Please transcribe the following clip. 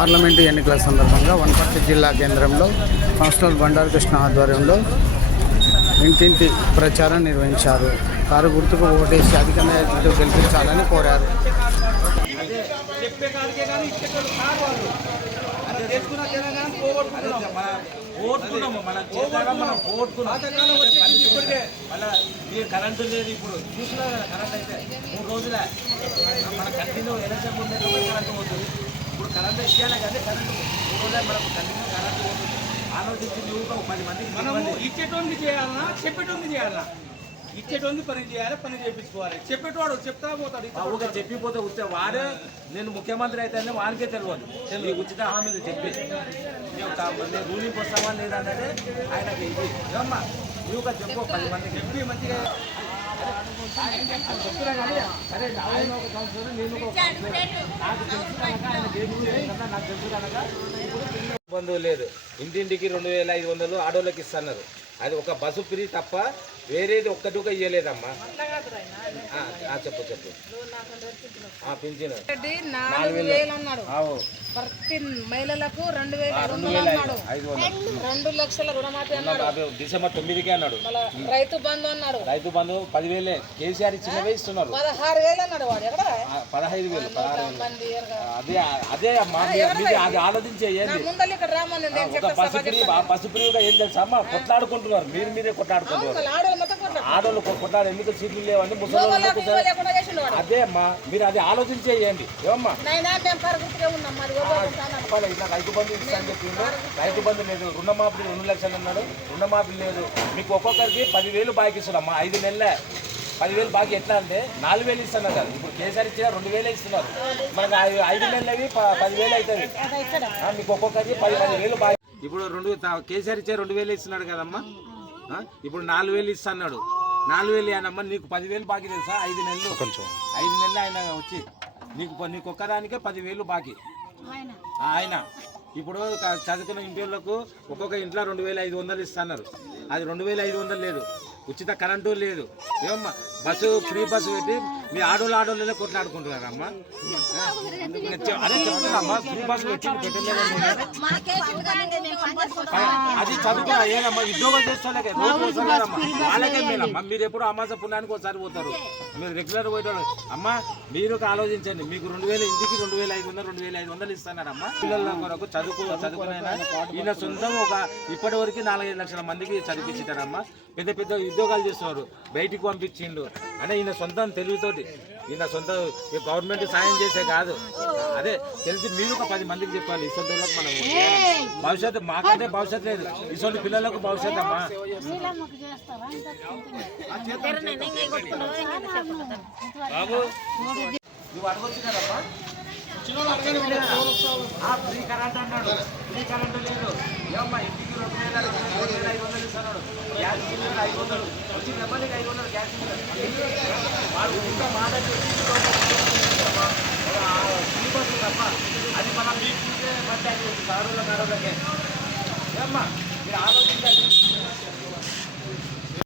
Parliament ఎన్నికల సందర్భంగా వనపర్తి జిల్లా కేంద్రంలో కౌన్సిలర్ బండారు కృష్ణ ఆధ్వర్యంలో ఇంటింటి ప్రచారం నిర్వహించారు. కారు గుర్తుకు ఓటేసి అధిక మెజారిటీతో గెలిపించాలని కోరారు. కరెంటు లేదు, ఇప్పుడు చూసినా కరెంట్ అయితే 3 రోజులే మన కంటిన్యూ ఎలక్షన్ ముందే కరెంటు పోతుంది. ఇప్పుడు కరెంటు ఇచ్చేయాలి కానీ కరెంటు 3 రోజులే మనకు కంటిన్యూ కరెంటు పోతుంది. ఆలోచించి నువ్వు 10 మందికి మనము ఇచ్చేటోంది చేయాలన్నా చెప్పేటోంది చేయాలన్నా, ఇచ్చేటోంది పని చేయాలి, పని చేయించుకోవాలి. చెప్పేటోడు చెప్తా పోతాడు, ఊగా చెప్పిపోతే వస్తే వాడే నేను ముఖ్యమంత్రి అయితే వానికే తెలియదు ఈ ఉచిత హామీలు చెప్పి నేను రూలింగ్ వస్తావా లేదంటే ఆయనకి ఇది ఏమమ్మా నువ్వుగా చెప్పు 10 మందికి చెప్పి మంచిగా చెప్తున్నా కానీ సరే ఆయన ఒక సంవత్సరం నేను నాకు తెలుసు కనుక ఆయన దేవుడు నాకు తెలుసు కనుక బంధువు లేదు. ఇంటింటికి 2500 ఆడోళ్ళకి ఇస్తున్నారు. అది ఒక బస్సు ఫ్రీ తప్ప వేరేది ఒక్కటి ఇవ్వలేదమ్మా. చెప్పు పింఛను 4,000 అన్నాడు. ప్రతి మహిళలకు 2,500 అన్నాడు. 2 లక్షల రుణమాఫీ అన్నాడు. డిసెంబర్ 9కే అన్నాడు. రైతు బంధు అన్నాడు. రైతు బంధు 10,000 కేసీఆర్ ఇచ్చినవే ఇస్తున్నారు. 16,000 అన్నాడు. వాడు ఎక్కడ 15,000 అదే అమ్మా అది ఆలోచించే పసుపుగా ఏం తెలుసా అమ్మా కొట్లాడుకుంటున్నారు. మీరే కొట్లాడుకుంటున్నారు. ఆడోళ్ళు కొట్లాడు ఎందుకు సీట్లు లేవని ముసలి అదే అమ్మా మీరు అది ఆలోచించేయండి. ఏమమ్మా ఇట్లా రైతు బంధు ఇస్తా అని చెప్పిండు. రైతు బంధు లేదు, రుణమాఫీ 2 లక్షలు అన్నాడు. రుణమాఫీ లేదు. మీకు ఒక్కొక్కరికి 10,000 బాకీ ఇస్తున్నామ్మా. 5 నెలలే 10,000 బాకీ. ఎట్లా అంటే 4,000 ఇస్తున్నారు కదా. ఇప్పుడు కేసీఆర్ ఇచ్చిన 2,000 ఇస్తున్నారు. మనకి 5 నెలలవి 10,000 అవుతుంది. మీకు ఒక్కొక్కరికి 10,000 బాకీ. ఇప్పుడు కేసీఆర్ ఇచ్చే 2,000 ఇస్తున్నాడు కదమ్మా. ఇప్పుడు 4,000 ఇస్తున్నాడు. 4,000 అనమ్మా నీకు 10,000 బాకీ తెలుసా? 5 నెలలు 5 నెలలు ఆయన వచ్చి నీకు ఒక్కదానికే 10,000 బాకీ ఆయన. ఇప్పుడు చదువుకున్న ఇంటి వాళ్ళకు ఒక్కొక్క ఇంట్లో 2,500 ఇస్తున్నారు. అది 2,500 లేదు. ఉచిత కరెంటు లేదు. ఏమమ్మా బస్సు ఫ్రీ బస్సు పెట్టి మీ ఆడోళ్ళే కొట్లాడుకుంటున్నారమ్మా. అదే చెప్తున్నామ్మా ఫ్రీ బస్సు పెట్టి అది చదువుకున్నా ఏదమ్మా ఉద్యోగం చేస్తోళ్ళకే వాళ్ళకే మేలమ్మా. మీరు ఎప్పుడు అమాస పుణ్యానికి ఒకసారి పోతారు. మీరు రెగ్యులర్ పోయేటోళ్ళు అమ్మా. మీరు ఆలోచించండి. మీకు 2,000 ఇంటికి 2,500 ఇస్తున్నారమ్మా. పిల్లల కొరకు చదువుకునైనా ఈయన సొంతం ఇప్పటి వరకు 4-5 లక్షల మందికి చదివించారమ్మా. పెద్ద ఉద్యోగాలు చేస్తున్నారు. బయటికి పంపించిండు అంటే ఈయన సొంతం తెలివితోటి. ఈయన సొంత గవర్నమెంట్ సాయం చేసే కాదు. అదే తెలిసి మీరు ఒక 10 మందికి చెప్పాలి. ఇసొంతలకు మనం భవిష్యత్తు మాకంటే భవిష్యత్తు లేదు. ఇసొంటి పిల్లలకు భవిష్యత్తు అమ్మా. బాబు నువ్వు అడగొచ్చు కదమ్మా. ఫ్రీ కరెంట్ అన్నాడు. ఫ్రీ కరెంటు లేదు. ఏమమ్మా ఇంటికి 2,500 ఇస్తున్నాడు. గ్యాస్ సిలిండర్ 500 వచ్చి నెమ్మదికి 500 గ్యాస్ సిలిండర్. వాడు ఇంకా మాట ఫ్రీ బస్సు తప్ప అది మనం మీకు చూసే పంచాయతీ కారులకే. ఏమమ్మా మీరు ఆలోచించండి.